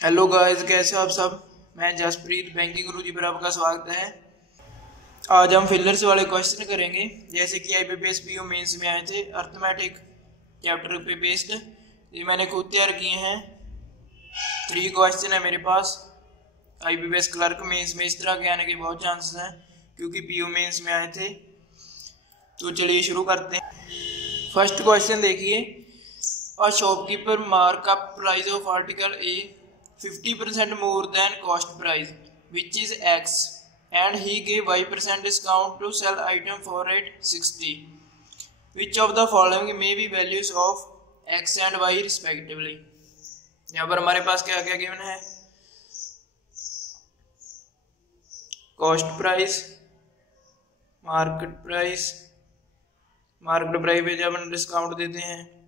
Hello guys, कैसे हो आप सब। मैं जसप्रीत बैंकिंग गुरुजी पर आपका स्वागत है। आज हम फिलर्स वाले क्वेश्चन करेंगे, जैसे कि आईबीपीएस पीओ मेंस में आए थे अर्थमेटिक चैप्टर पे बेस्ड। ये मैंने खुद तैयार किए हैं। 3 क्वेश्चन है मेरे पास। आईबीपीएस क्लर्क मेंस में इस तरह के आने के बहुत चांसेस हैं, क्योंकि पीओ मेंस में आए थे। तो चलिए शुरू करते हैं। फर्स्ट क्वेश्चन देखिए, A shopkeeper mark up price of article A 50% more than cost price, which is X, and he gave Y% discount to sell item for rate 60. Which of the following may be values of X and Y respectively? यहाँ पर हमारे पास क्या क्या given है? Cost price, market price पे जब हम discount देते हैं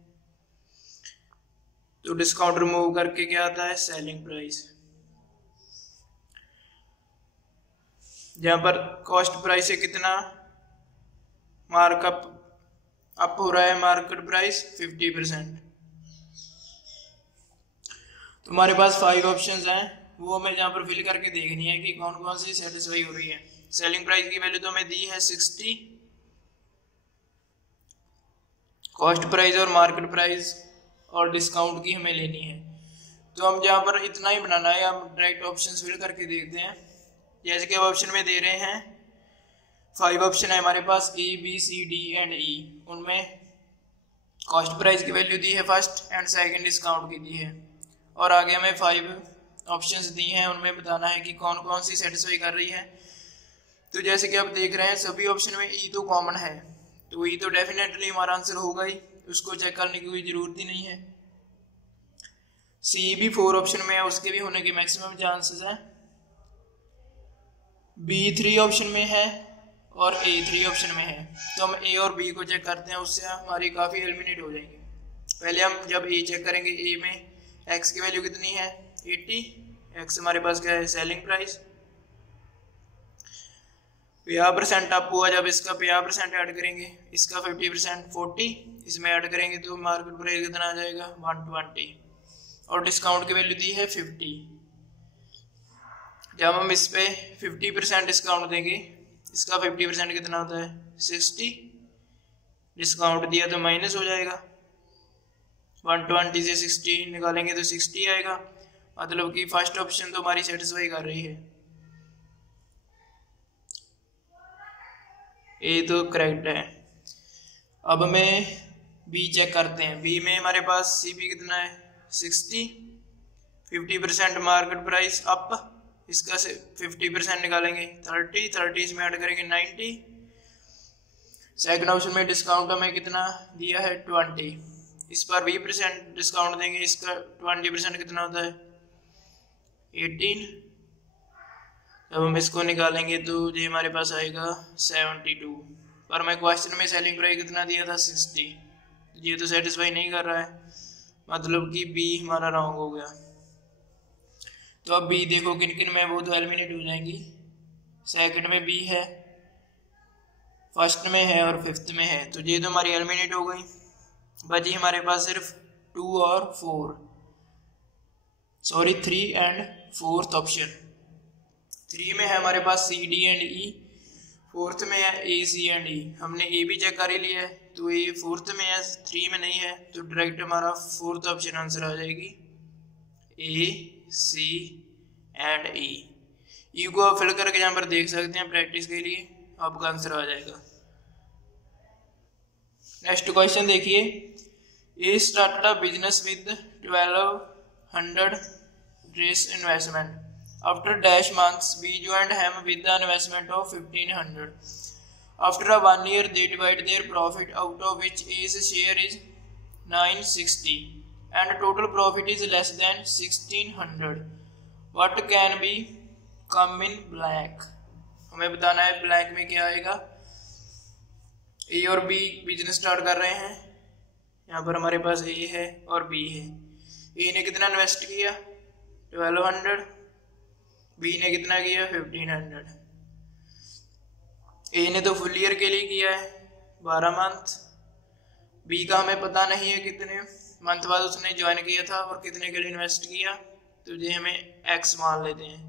तो डिस्काउंट रिमूव करके क्या आता है? Selling price. जहां पर कॉस्ट प्राइस से कितना मार्कअप अप हो रहा है? Market price 50%। तो हमारे पास 5 ऑप्शंस हैं, वो हमें जहां पर फिल करके देखनी है कि कौन कौन सी सेटिस्फाई हो रही है। सेलिंग प्राइस की वैल्यू तो हमें दी है 60, कॉस्ट प्राइस और मार्केट प्राइस और डिस्काउंट की हमें लेनी है। तो हम जहाँ पर इतना ही बनाना है, हम डायरेक्ट ऑप्शंस फिल करके देखते हैं। जैसे कि अब ऑप्शन में दे रहे हैं 5 ऑप्शन है हमारे पास, A B C D and E. उनमें कॉस्ट प्राइस की वैल्यू दी है फर्स्ट एंड सेकंड डिस्काउंट की दी है, और आगे हमें 5 ऑप्शंस दी हैं, उनमें बताना है कि कौन कौन सी सेटिस्फाई कर रही है। तो जैसे कि आप देख रहे हैं सभी ऑप्शन में ई तो कॉमन है, तो ई तो डेफिनेटली हमारा आंसर होगा ही, उसको चेक करने की कोई जरूरत ही नहीं है। सी भी 4 ऑप्शन में है, उसके भी होने के मैक्सिमम चांसेस हैं। बी 3 ऑप्शन में है और ए 3 ऑप्शन में है। तो हम ए और बी को चेक करते हैं, उससे हमारी काफ़ी एलिमिनेट हो जाएंगे। पहले हम जब ए चेक करेंगे, ए में एक्स की वैल्यू कितनी है? 80। एक्स हमारे पास क्या है? Selling price. 50% अप हुआ, जब इसका 50% ऐड करेंगे, इसका 50% 40, इसमें ऐड करेंगे तो मार्केट प्राइस कितना आ जाएगा? 120, और डिस्काउंट की वैल्यू दी है 50। जब हम इस पे 50% डिस्काउंट देंगे, इसका 50% कितना होता है? 60। डिस्काउंट दिया तो माइनस हो जाएगा, 120 से 60 निकालेंगे तो 60 आएगा। मतलब कि फर्स्ट ऑप्शन तो हमारी सेटिस्फाई कर रही है, ए तो करेक्ट है। अब हमें बी चेक करते हैं। बी में हमारे पास सी बी कितना है? 60, 50% मार्केट प्राइस अप, इसका से 50% निकालेंगे 30 इसमें ऐड करेंगे 90। सेकंड ऑप्शन में डिस्काउंट हमें कितना दिया है? 20, इस पर 20% डिस्काउंट देंगे, इसका 20% कितना होता है? 18। जब हम इसको निकालेंगे तो ये हमारे पास आएगा 72, पर मैं क्वेश्चन में सेलिंग प्राइस कितना दिया था? 60। ये तो सेटिस्फाई नहीं कर रहा है, मतलब कि बी हमारा रॉन्ग हो गया। तो अब बी देखो किन किन में, वो तो एलिमिनेट हो जाएंगी। सेकंड में बी है, फर्स्ट में है और फिफ्थ में है, तो ये तो हमारी एलिमिनेट हो गई। बची हमारे पास सिर्फ 2 और 4, सॉरी 3 एंड 4th ऑप्शन। 3 में है हमारे पास सी डी एंड ई, 4th में है ए सी एंड ई। हमने ए भी चेक कर ही लिया है, तो ए 4th में है, 3 में नहीं है, तो डायरेक्ट हमारा 4th ऑप्शन आंसर आ जाएगी, ए सी एंड ई को आप फिल करके यहाँ पर देख सकते हैं प्रैक्टिस के लिए, आपका आंसर आ जाएगा। नेक्स्ट क्वेश्चन देखिए, a started a business with 1200 dress investment. After dash months B joined him with the investment of 1500. After a 1 year they divide their profit, out of which A's share is 960 and total profit is less than 1600. What can be come in blank? हमें बताना है blank में क्या आएगा। ए और B business start कर रहे हैं, यहाँ पर हमारे पास ए है और बी है। ए ने कितना इन्वेस्ट किया? 1200। बी ने कितना किया? 1500। ए ने तो फुल ईयर के लिए किया है 12 मंथ। बी का हमें पता नहीं है कितने मंथ बाद उसने ज्वाइन किया था और कितने के लिए इन्वेस्ट किया। तो ये हमें x मान लेते हैं।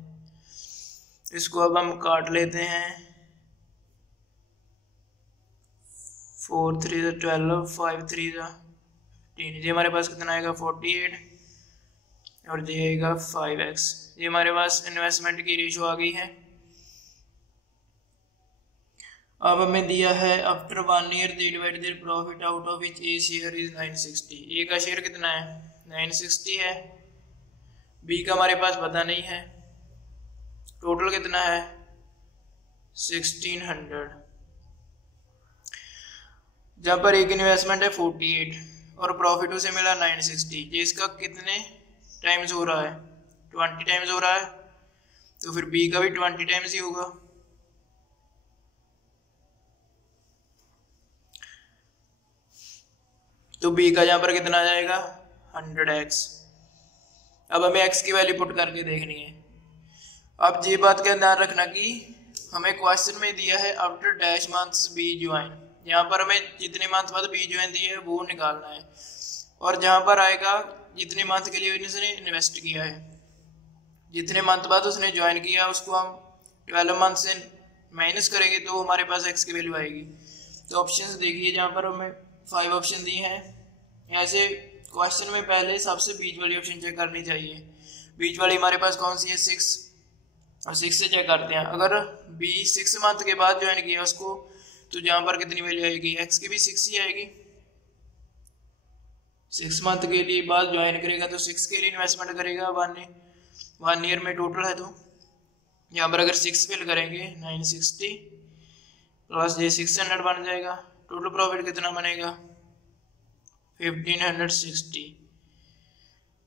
इसको अब हम काट लेते हैं। 4 3 12, 5 3 15। ये हमारे पास कितना आएगा 48 और ये आएगा 5x। ये हमारे पास इन्वेस्टमेंट की रेशो आ गई है। अब हमें दिया है after 1 year they divide their profit out of which A share is 960। ए का शेयर कितना है 960 है। बी का हमारे पास पता नहीं है। टोटल कितना है 1600। जहां पर एक इन्वेस्टमेंट है 48 और प्रॉफिट उसे मिला 960। ये इसका कितने टाइम्स हो रहा है 20 टाइम्स हो रहा है। तो फिर बी का भी 20 टाइम्स ही होगा। तो बी का यहाँ पर कितना आ जाएगा 100x। अब हमें x की वैल्यू पुट करके देखनी है। अब ये बात का ध्यान रखना कि हमें क्वेश्चन में दिया है after dash months B join. यहाँ पर हमें जितने मंथ बाद बी ज्वाइन दी है वो निकालना है, और जहाँ पर आएगा जितने मंथ के लिए उसने इन्वेस्ट किया है, जितने मंथ बाद उसने ज्वाइन किया उसको हम 12 मंथ से माइनस करेंगे तो हमारे पास x की वैल्यू आएगी। तो ऑप्शन देखिए, जहाँ पर हमें 5 ऑप्शन दिए हैं। ऐसे क्वेश्चन में पहले सबसे बीच वाली ऑप्शन चेक करनी चाहिए। बीच वाली हमारे पास कौन सी है 6, और 6 से चेक करते हैं। अगर बी 6 मंथ के बाद ज्वाइन किया उसको, तो जहाँ पर कितनी वैल्यू आएगी x की भी 6 ही आएगी। 6 मंथ के लिए बाद ज्वाइन करेगा तो 6 के लिए इन्वेस्टमेंट करेगा 1 ईयर में टोटल है। तो यहाँ पर अगर 6 फिल करेंगे 960 प्लस ये 600 बन जाएगा। टोटल प्रॉफिट कितना बनेगा 1560।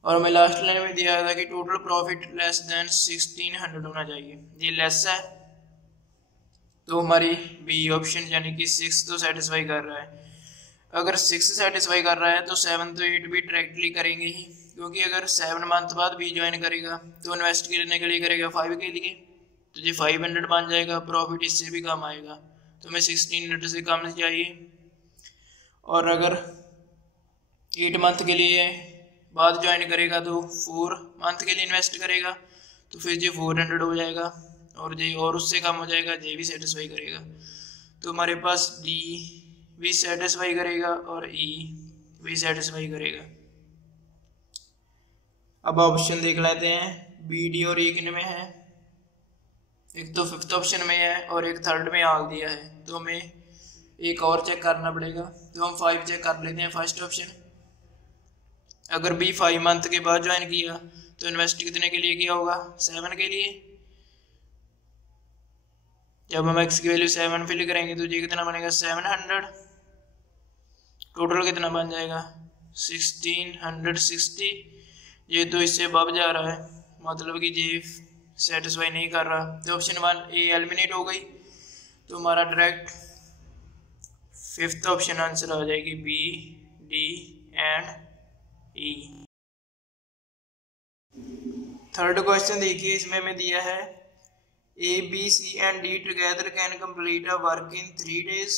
और हमें लास्ट लाइन में दिया था कि टोटल प्रॉफिट लेस देन 1600 होना चाहिए। ये लेस है तो हमारी बी ऑप्शन यानी कि 6 तो सेटिस्फाई कर रहा है। अगर 6 सेटिस्फाई कर रहा है तो 7 तो 8 भी डायरेक्टली करेंगे ही, क्योंकि अगर 7 मंथ बाद बी ज्वाइन करेगा तो इन्वेस्ट करने के लिए करेगा 5 के लिए, तो ये 500 बन जाएगा। प्रॉफिट इससे भी कम आएगा, तो हमें 1600 से कम चाहिए। और अगर 8 मंथ के लिए बाद ज्वाइन करेगा तो 4 मंथ के लिए इन्वेस्ट करेगा तो फिर ये 400 हो जाएगा, और ये और उससे कम हो जाएगा, ये भी सेटिस्फाई करेगा। तो हमारे पास डी भी सेटिस्फाई करेगा और ई भी सेटिस्फाई करेगा। अब ऑप्शन देख लेते हैं। बी डी और ई किन में है, एक तो 5th ऑप्शन में है और एक 3rd में आल दिया है, तो हमें एक और चेक करना पड़ेगा। तो हम 5 चेक कर लेते हैं। फर्स्ट ऑप्शन, अगर बी 5 मंथ के बाद ज्वाइन किया तो इन्वेस्ट कितने के लिए किया होगा 7 के लिए। जब हम x की वैल्यू 7 फिल करेंगे तो ये कितना बनेगा 700। टोटल कितना बन जाएगा 1660। ये तो इससे अब जा रहा है, मतलब कि ये सेटिस्फाई नहीं कर रहा। तो ऑप्शन 1 ए एलिमिनेट हो गई, तो हमारा डायरेक्ट 5th ऑप्शन आंसर आ जाएगी B D and E. 3rd question देखिए, इसमें हमें दिया है A, B, C and D together can complete a work in 3 days,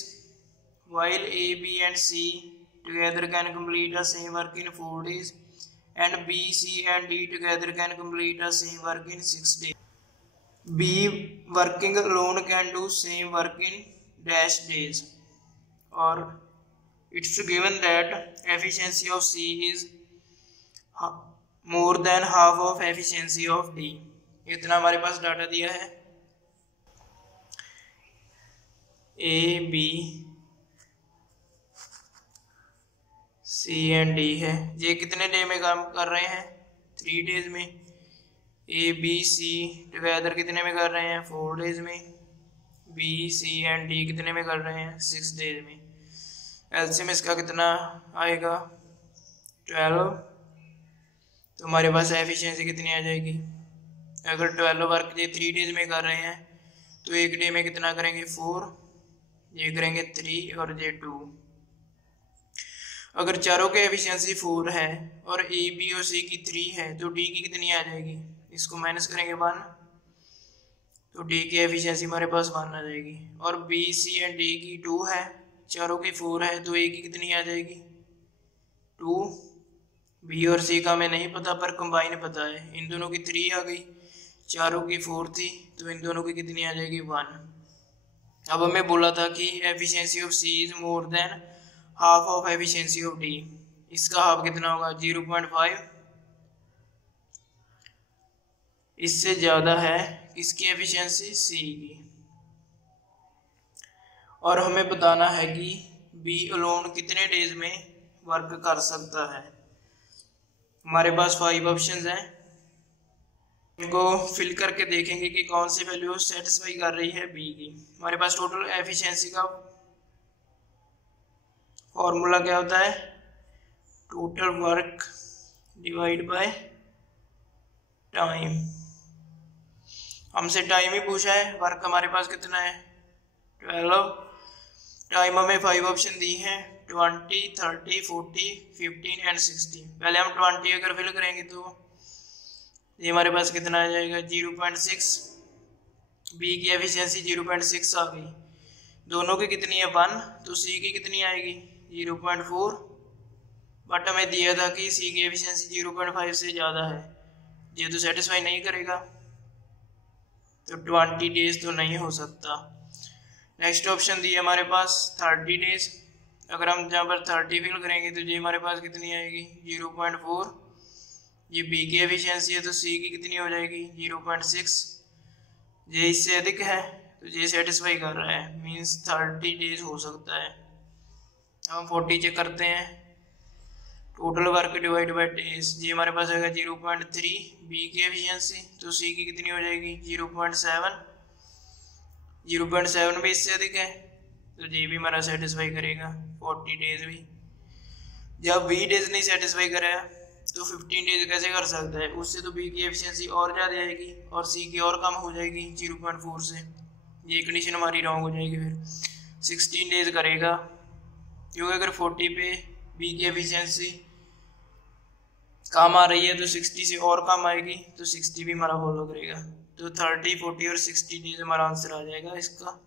while A, B and C together can complete the same work in 4 days, and B, C and D together can complete the same work in 6 days. B working alone can do same work in dash days, or it's given that efficiency of C is more than half of efficiency of D. इतना हमारे पास data दिया है। A, B, C and D है। ये कितने day में काम कर रहे हैं 3 डेज में। A, B, C टुगेदर कितने में कर रहे हैं 4 डेज में। B, C एंड D कितने में कर रहे हैं 6 डेज में। एलसीएम इसका कितना आएगा 12। तो हमारे पास एफिशिएंसी कितनी आ जाएगी, अगर 12 वर्क ये 3 डेज में कर रहे हैं तो एक डे में कितना करेंगे 4, ये करेंगे 3 और ये 2। अगर चारों के एफिशिएंसी 4 है और ए बी और सी की 3 है तो डी की कितनी आ जाएगी, इसको माइनस करेंगे 1, तो डी की एफिशिएंसी हमारे पास 1 आ जाएगी। और बी सी एंड डी की 2 है, चारों की 4 है तो ए की कितनी आ जाएगी 2, बी और सी का हमें नहीं पता पर कंबाइन पता है। इन दोनों की 3 आ गई, चारों की 4 थी, तो इन दोनों की कितनी आ जाएगी 1। अब हमें बोला था कि efficiency of C is more than half of efficiency of D. इसका हाफ कितना होगा 0.5, इससे ज्यादा है किसकी एफिशिएंसी सी की। और हमें बताना है कि बी अलोन कितने डेज में वर्क कर सकता है। हमारे पास 5 ऑप्शंस हैं, इनको फिल करके देखेंगे कि कौन सी वैल्यू सेटिस्फाई कर रही है बी की। हमारे पास टोटल एफिशिएंसी का फॉर्मूला क्या होता है, total work divide by time. हमसे टाइम ही पूछा है, वर्क हमारे पास कितना है 12। टाइम हमें 5 ऑप्शन दी हैं 20, 30, 40, 15 एंड 60। पहले हम 20 अगर फिल करेंगे तो ये हमारे पास कितना आ जाएगा 0.6। बी की एफिशिएंसी 0.6 आ गई, दोनों की कितनी है 1, तो सी की कितनी आएगी 0.4। बट हमें दिया था कि सी की एफिशिएंसी 0.5 से ज़्यादा है, ये तो सेटिस्फाई नहीं करेगा, तो 20 डेज तो नहीं हो सकता। नेक्स्ट ऑप्शन दिया हमारे पास 30 डेज। अगर हम जहाँ पर 30 फिल करेंगे तो ये हमारे पास कितनी आएगी 0.4। ये बी की एफिशिएंसी है तो सी की कितनी हो जाएगी 0.6। ये इससे अधिक है तो ये सेटिस्फाई कर रहा है, मींस 30 डेज हो सकता है। हम 40 चेक करते हैं, total work divide by days, ये हमारे पास आएगा 0.3 बी की एफिशिएंसी, तो सी की कितनी हो जाएगी 0.7। 0.7 भी इससे अधिक है तो ये भी हमारा सेटिस्फाई करेगा 40 डेज भी। जब 20 डेज नहीं सेटिस्फाई करेगा तो 15 डेज कैसे कर सकता है, उससे तो बी की एफिशिएंसी और ज़्यादा आएगी और सी की और कम हो जाएगी 0.4 से, ये कंडीशन हमारी रॉन्ग हो जाएगी। फिर 16 डेज करेगा, क्योंकि अगर 40 पे बी की एफिशिएंसी कम आ रही है तो 60 से और कम आएगी, तो 60 भी हमारा फॉलो करेगा। तो 30, 40 और 60 डेज हमारा आंसर आ जाएगा इसका।